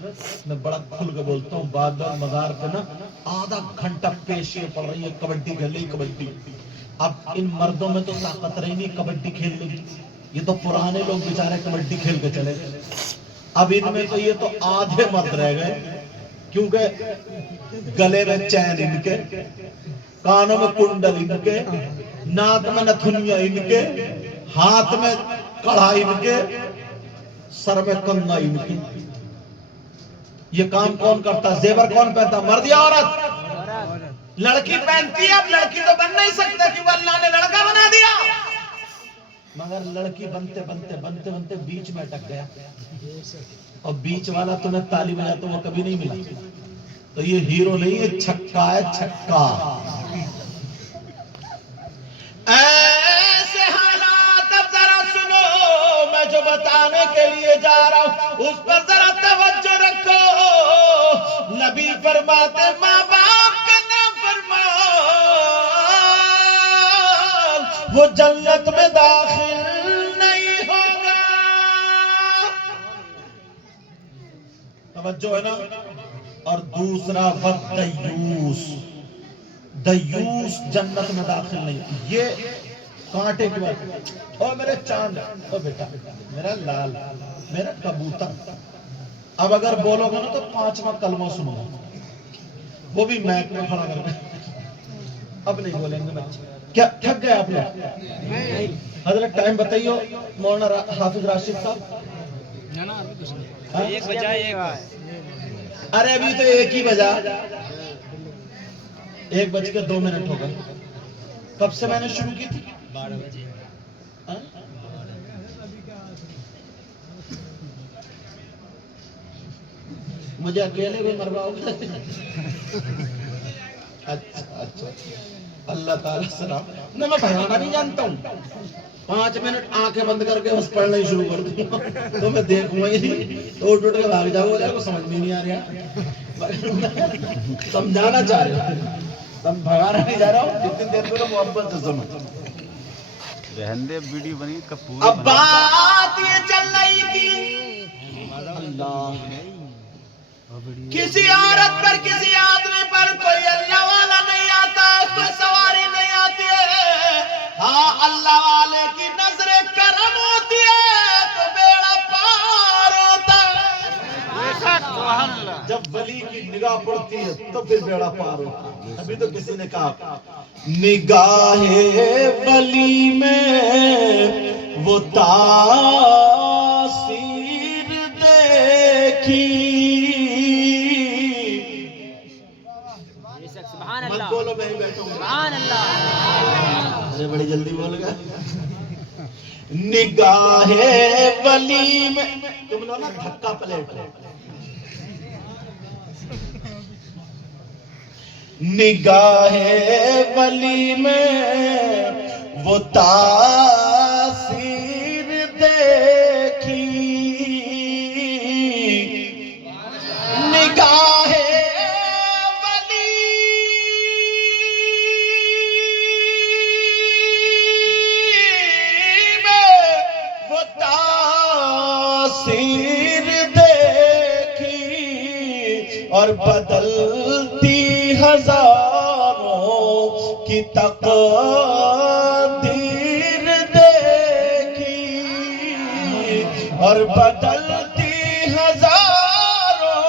میں بڑا کھل کے بولتا ہوں، بعد بعد مزار پہ نا آدھا گھنٹہ پیشیاں پڑ رہی ہے، کبڈی کھیل رہی، کبڈی۔ اب ان مردوں میں تو طاقت رہی نہیں کبڈی کھیلنے کی، یہ تو پرانے لوگ بیچارے کبڈی کھیل کے چلے گئے۔ اب ان میں تو یہ تو آدھے مرد رہ گئے، کیونکہ گلے میں چین ان کے، کانوں میں کنڈل ان کے، ناک میں نتھنیاں ان کے، ہاتھ میں کڑھا ان کے، سر میں کنگا ان کے۔ یہ کام کون کرتا؟ زیور کون پہنتا؟ مرد یا عورت؟ لڑکی پہنتی ہے۔ اب لڑکی تو بن نہیں سکتا کہ وہ اللہ نے لڑکا بنا دیا، مگر لڑکی بنتے بنتے بنتے بنتے بیچ میں اٹک گیا، اور بیچ والا تمہیں تالی بجا تو وہ کبھی نہیں ملا۔ تو یہ ہیرو نہیں ہے، چھکا ہے، چھکا۔ ایسے حالات اب ذرا سنو، میں جو بتانے کے لیے جا رہا ہوں اس پر ذرا توجہ رکھو۔ نبی فرماتے ماں باپ کا نافرمان وہ جنت میں داخل نہیں ہوگا۔ توجہ ہے نا؟ اور دوسرا دیوس، دیوس جنت میں داخل نہیں۔ یہ کانٹے کی بات۔ او میرے چاند، او بیٹا میرا لال، میرا کبوتر، اب اگر بولو گے نا تو 5واں کلمہ سنو گا، وہ بھی میک میں کھڑا کر کے۔ اب نہیں بولیں گے بچے۔ کیا تھک گئے آپ لوگ؟ حضرت ٹائم بتائیو مولانا حافظ راشد صاحب۔ ایک بجا ایک۔ ارے ابھی تو ایک ہی بجا، 1:02 ہو گئے۔ کب سے میں نے شروع کی تھی؟ 12 بجے۔ مجھے اکیلے بھی مرواؤ گے؟ اچھا اللہ تعالیٰ سلام۔ نہ میں بھیانا بھی جانتا ہوں، 5 منٹ آنکھیں بند کر کے بس پڑھنا ہی شروع کر دوں تو میں دیکھوں گا ہی نہیں، تو اٹھ کے بھاگ جاؤ گا، سمجھ میں نہیں آ رہا، سمجھانا چاہ رہا ہوں، تم بھگانا نہیں جا رہا ہوں، جتنی دیر کو محبت سے سمجھ۔ رہندے ویڈیو بنی کپور۔ اب بات یہ چل رہی تھی، اللہ کسی عورت پر کسی آدمی پر کوئی اللہ والا نہیں آتا، کوئی سواری نہیں آتی ہے۔ ہاں اللہ والے کی نظر کرم ہوتی ہے تو بیڑا پار ہوتا ہے۔ جب ولی کی نگاہ پڑتی ہے تو پھر بیڑا پار ہوتا ہے۔ ابھی تو کسی نے کہا نگاہ ولی میں وہ تاثیر دیکھی۔ مت بولو میں ہی بیٹھوں گا، سبحان اللہ۔ ارے بڑی جلدی بول گا۔ نگاہ ولی میں، تم لوگ نا دھکا پلیٹ، نگاہ ولی میں وہ تاثیر دیکھی، نگاہ اور بدلتی ہزاروں کی تقدیر دیکھی، اور بدلتی ہزاروں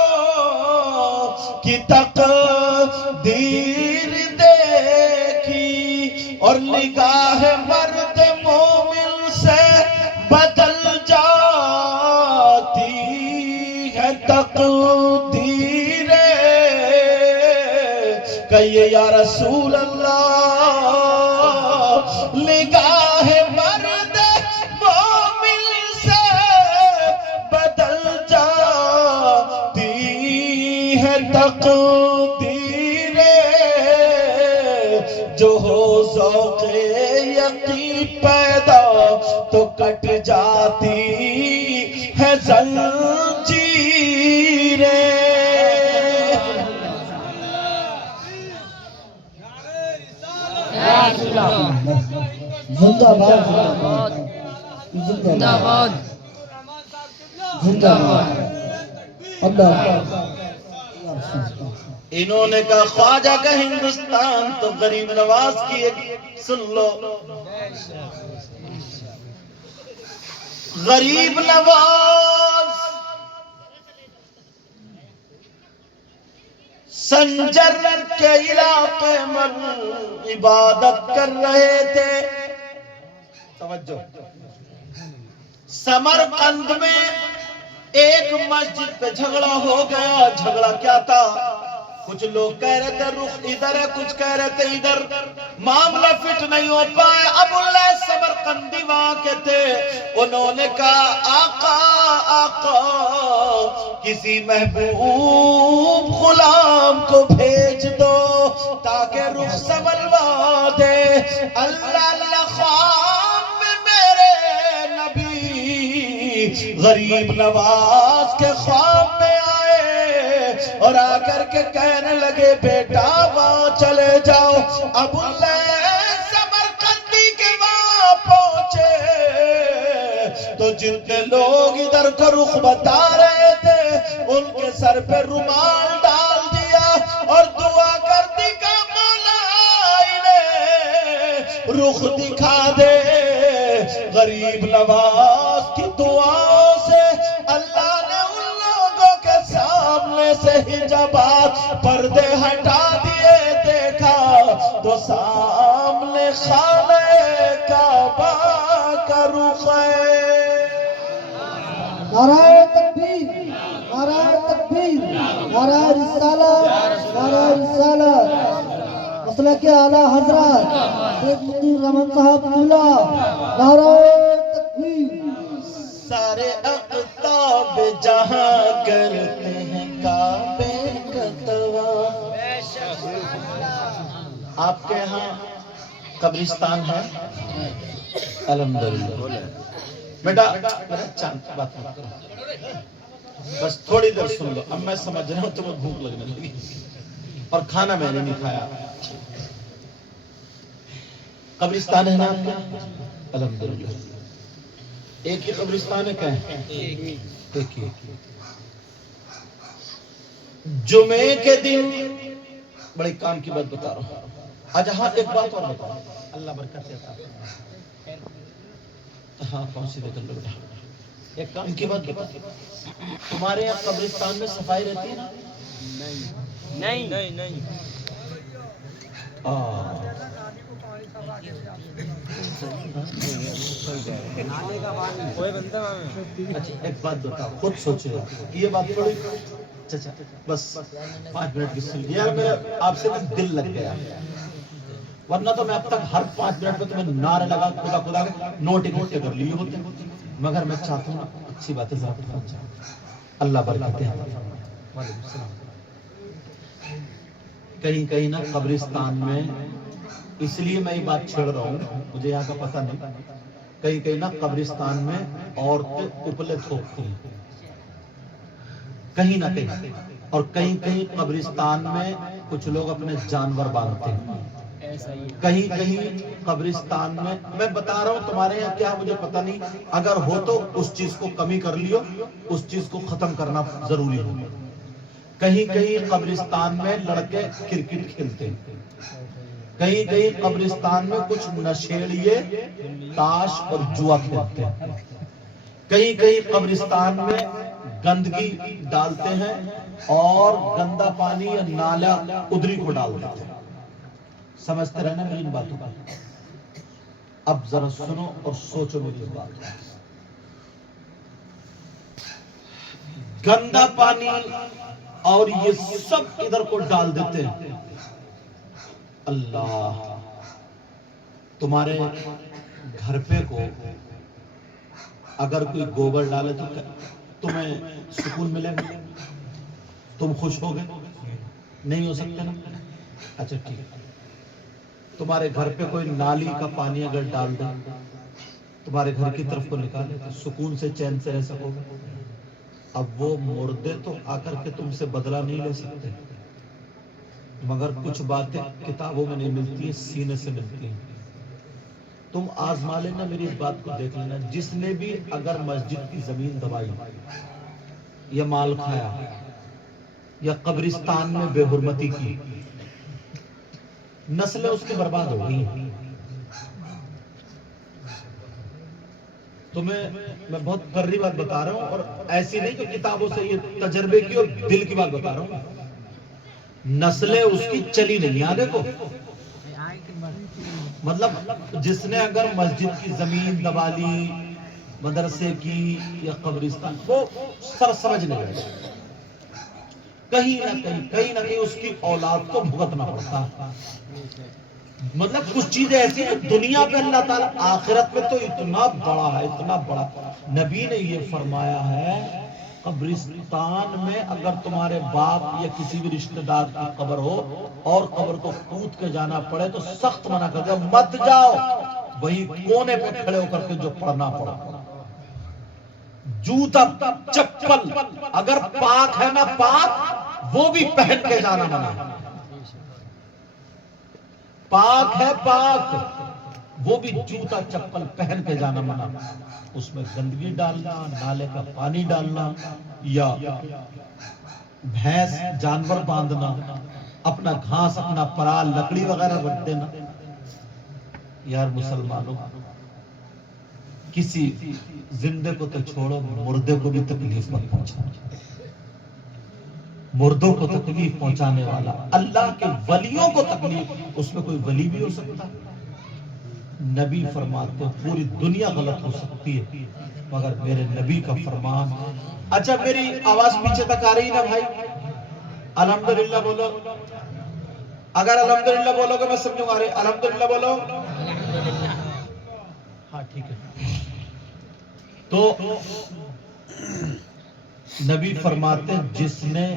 کی تقدیر دیکھی، اور نگاہ مرد مومن سے بدل جاتی ہے تقدیر۔ کہیے یا رسول اللہ، نگاہ مرد مومن سے بدل جو ہو ذوق یقین پیدا تو کٹ جاتی ہے زنجیریں. زندہ باد زندہ باد زندہ باد اللہ. انہوں نے کہا خواجہ کا ہندوستان تو غریب نواز کی ایک. سن لو غریب نواز سنجر کے علاقے میں عبادت کر رہے تھے. توجہ. سمرقند میں ایک مسجد پہ جھگڑا ہو گیا. جھگڑا کیا تھا؟ کچھ لوگ کہہ رہے تھے رخ ادھر ہے, کچھ کہہ رہے تھے ادھر. معاملہ فٹ نہیں ہو پائے. ابو اللہ سمرقندی وہاں کے تھے. انہوں نے کہا آقا آقا کسی محبوب غلام کو بھیج دو تاکہ رخ سنبھلوا دے. اللہ اللہ خواب میں میرے نبی غریب نواز کے خواب میں آئے اور آ کر کے کہنے لگے بیٹا وہاں چلے جاؤ. ابو اللہ سمرقندی کے وہاں پہنچے تو جتنے لوگ ادھر کو رخ بتا رہے تھے ان کے سر پہ رومال ڈال دیا اور دعا کر دی کہ مولا انہیں رخ دکھا دے. غریب نواز کی دعاؤں سے اللہ نے ان لوگوں کے سامنے سے حجابات پردے ہٹا دیے. دیکھا تو سامنے خانہ کعبہ کا رخ ہے. نعرہ تکبیر نعرہ تکبیر نعرہ رسالت نعرہ رسالت. مسلک اعلیٰ حضرت شیخ مدیر رحمت صاحب قبلہ. نعرہ تکبیر. سارے اقطاب جہاں کرتے ہیں کعبے کا طواف. آپ کے ہاں قبرستان ہے؟ الحمدللہ. بیٹا چاند بات مت کرو, بس تھوڑی دیر سن لو. اب میں سمجھ رہا ہوں تمہیں بھوک لگنے لگی اور کھانا میں نے نہیں کھایا. قبرستان ہے نا آپ کا؟ الحمدللہ. ایک ہی قبرستان ہے کیا ہے؟ ایک ہی. جمعے کے دن بڑے کام کی بات بتا رہا ہوں. اچھا ہاں ایک بات اور بتاؤ. اللہ برکت عطا فرمائے. ہاں پہنچی دے کر لو بیٹا. ایک کام کی بات بتا. تمہارے یہاں قبرستان میں صفائی رہتی ہے نا؟ نہیں نہیں نہیں. اچھا ایک بات بتاؤ, خود سوچے یہ بات تھوڑی. چچا بس 5 منٹ کی سن یار. میرا آپ سے دل لگ گیا, ورنہ تو میں اب تک ہر 5 منٹ میں تمہیں نعرے لگا خدا خدا نوٹ اکٹھے کر لیے ہوتے, مگر میں چاہتا ہوں اچھی باتیں ضابط پہنچ جائیں. اللہ برکت دے. وعلیکم السلام. کہیں کہیں نا قبرستان میں, اس لیے میں یہ بات چھیڑ رہا ہوں, مجھے یہاں کا پتہ نہیں, کہیں کہیں نا قبرستان میں عورتیں اپلے تھوکتی ہیں کہیں نہ کہیں, اور کہیں کہیں قبرستان میں کچھ لوگ اپنے جانور باندھتے ہیں. کہیں کہیں قبرستان میں بتا رہا ہوں, تمہارے یہاں کیا مجھے پتہ نہیں, اگر ہو تو اس چیز کو کمی کر لیو, اس چیز کو ختم کرنا ضروری ہے. کہیں کہیں قبرستان میں لڑکے کرکٹ کھیلتے ہیں, کہیں کہیں قبرستان میں کچھ نشیڑیے تاش اور جوا کھیلتے ہیں, کہیں کہیں قبرستان میں گندگی ڈالتے ہیں اور گندا پانی یا نالا ادری کو ڈال دیتے ہیں. سمجھتے رہنا میری ان باتوں کو. اب ذرا سنو اور سوچو میری اس بات کو. گندا پانی اور یہ سب ادھر کو ڈال دیتے ہیں. اللہ, تمہارے گھر پہ کو اگر کوئی گوبر ڈالے تو تمہیں سکون ملے گا؟ تم خوش ہو گئے؟ نہیں ہو سکتے نا. اچھا ٹھیک. تمہارے گھر پہ کوئی نالی کا پانی اگر ڈال دے تمہارے گھر کی طرف کو نکالے تو سکون سے چین سے رہ سکو گے. اب وہ مردے تو آ کر کے تم سے بدلہ نہیں لے سکتے، مگر کچھ باتیں کتابوں میں نہیں ملتی ہیں، سینے سے ملتی ہیں. تم آزما لینا، میری اس بات کو دیکھ لینا، جس نے بھی اگر مسجد کی زمین دبائی یا مال کھایا یا قبرستان میں بے حرمتی کی، نسلیں اس کی برباد ہو گئی ہیں. تمہیں میں بہت قرری بات بتا رہا ہوں، اور ایسی نہیں کہ کتابوں سے، یہ تجربے کی اور دل کی بات بتا رہا ہوں. نسلیں اس کی چلی نہیں آگے کو. مطلب جس نے اگر مسجد کی زمین دبا لی، مدرسے کی یا قبرستان، وہ سر سمجھ نہیں گئے. کہیں نہ کہیں اس کی اولاد کو بھگتنا پڑتا. مطلب کچھ چیزیں ایسی ہیں دنیا پہ اللہ تعالیٰ، آخرت میں تو اتنا بڑا ہے، اتنا بڑا. نبی نے یہ فرمایا ہے قبرستان میں اگر تمہارے باپ یا کسی بھی رشتہ دار کی قبر ہو اور قبر کو کود کے جانا پڑے تو سخت منع کر دو، مت جاؤ. وہی کونے پہ کھڑے ہو کر کے جو پڑھنا پڑا، جوتا چپل اگر پاک ہے نا، پاک وہ بھی پہن کے جانا منع. پاک ہے پاک، وہ بھی جوتا چپل پہن کے جانا منع. اس میں گندگی ڈالنا، نالے کا پانی ڈالنا، یا بھینس جانور باندھنا، اپنا گھاس، اپنا پرال، لکڑی وغیرہ رکھ دینا. یار مسلمانوں، کسی زندے کو تو چھوڑو، مردے کو بھی تکلیف مت پہنچانا. مردوں کو تکلیف پہنچانے والا اللہ کے ولیوں کو تکلیف، اس میں کوئی ولی بھی ہو سکتا. نبی فرماتے پوری دنیا غلط ہو سکتی ہے مگر میرے نبی کا فرمان. اچھا میری آواز پیچھے تک آ رہی نا بھائی؟ الحمدللہ بولو. اگر الحمدللہ بولو گے میں سمجھوں گا. الحمدللہ بولو. ہاں ٹھیک ہے. تو نبی فرماتے جس نے